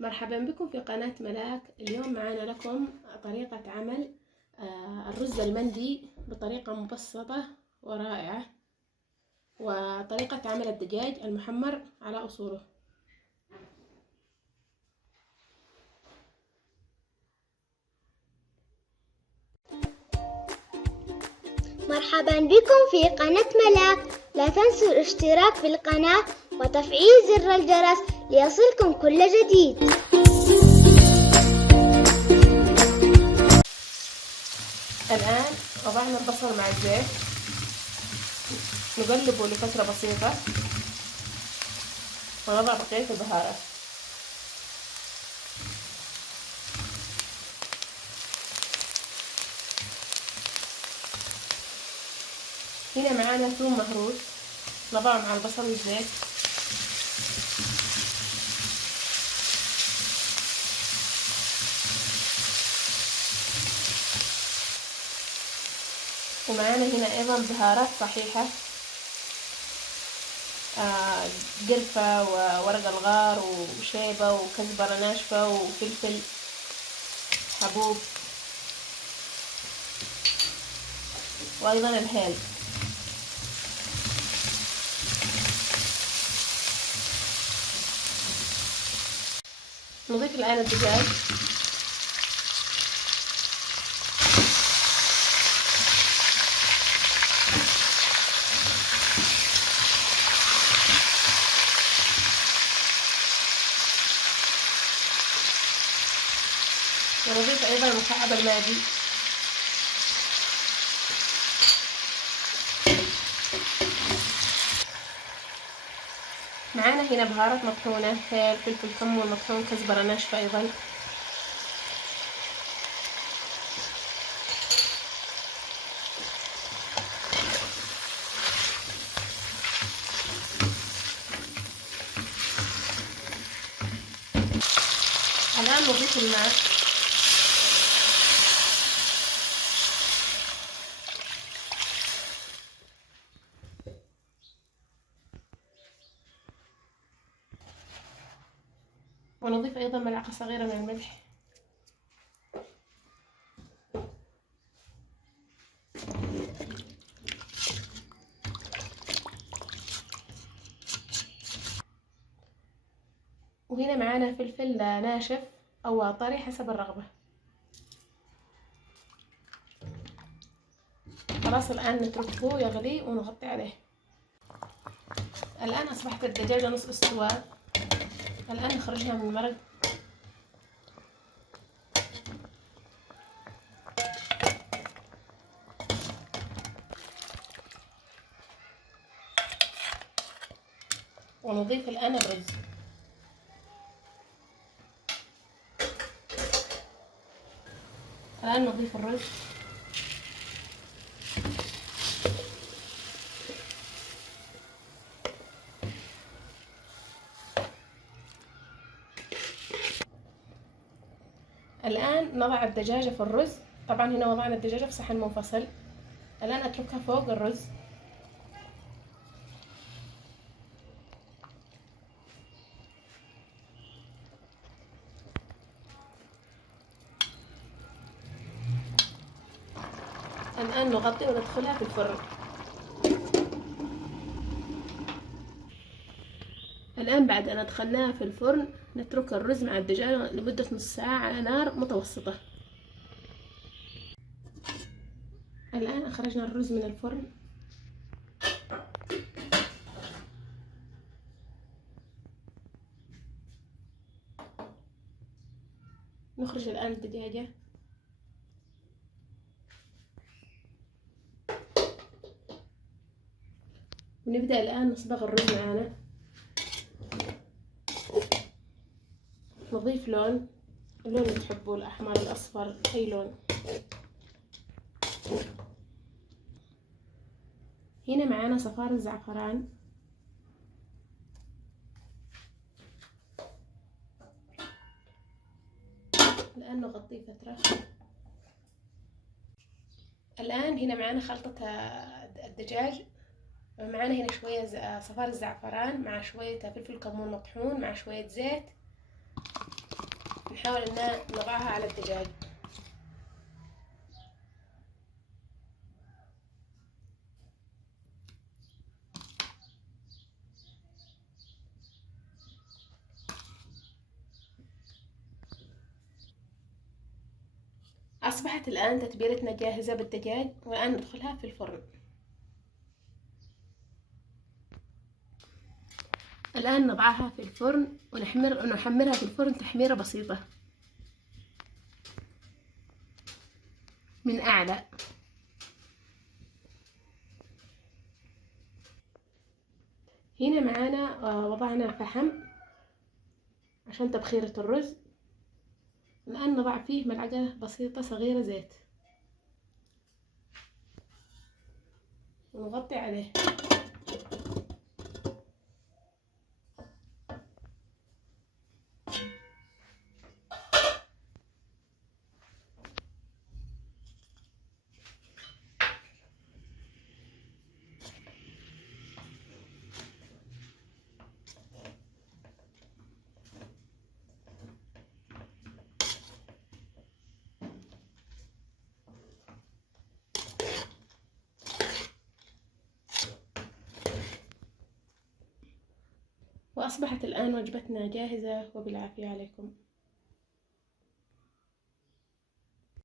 مرحبا بكم في قناة ملاك. اليوم معنا لكم طريقة عمل الرز المندي بطريقة مبسطة ورائعة، وطريقة عمل الدجاج المحمر على أصوله. مرحبا بكم في قناة ملاك. لا تنسوا الاشتراك في القناة وتفعيل زر الجرس ليصلكم كل جديد. الآن وضعنا البصل مع الزيت، نقلبه لفترة بسيطة ونضع بقية البهارات. هنا معانا ثوم مهروس، نضعه مع البصل والزيت. ومعانا هنا أيضا بهارات صحيحة، قرفة وورق الغار وشيبة وكزبرة ناشفة وفلفل حبوب، وأيضا الهيل. نضيف الآن الدجاج، ونضيف أيضا مكعب الماجي، معانا هنا بهارات مطحونة، هيل، فلفل، كمون مطحون، كزبرة ناشفة أيضا. الآن نضيف الماء، ونضيف أيضا ملعقة صغيرة من الملح. وهنا معانا فلفل ناشف أو طري حسب الرغبة. خلاص الآن نتركه يغلي ونغطي عليه. الآن أصبحت الدجاجة نص استواء. الآن نخرجها من المرق. ونضيف الآن الرز. الآن نضيف الرز، الآن نضع الدجاجة في الرز. طبعا هنا وضعنا الدجاجة في صحن منفصل. الآن أتركها فوق الرز. الآن نغطي وندخلها في الفرن. الآن بعد أن أدخلناها في الفرن نترك الرز مع الدجاجة لمدة نص ساعة على نار متوسطة. الآن أخرجنا الرز من الفرن. نخرج الآن الدجاجة. ونبدأ الآن نصبغ الرز معنا. نضيف اللون اللي تحبوه، الأحمر، الأصفر، أي لون. هنا معانا صفار الزعفران، الآن نغطيه فترة. الآن هنا معانا خلطة الدجاج، معانا هنا شوية صفار الزعفران مع شوية فلفل كمون مطحون مع شوية زيت نحاول ان نضعها على الدجاج. أصبحت الآن تتبيلتنا جاهزة بالدجاج، والآن ندخلها في الفرن. الآن نضعها في الفرن ونحمرها في الفرن تحميرة بسيطة من أعلى. هنا معانا وضعنا فحم عشان تبخيرة الرز. الآن نضع فيه ملعقة بسيطة صغيرة زيت ونغطي عليه. وأصبحت الآن وجبتنا جاهزة، وبالعافية عليكم.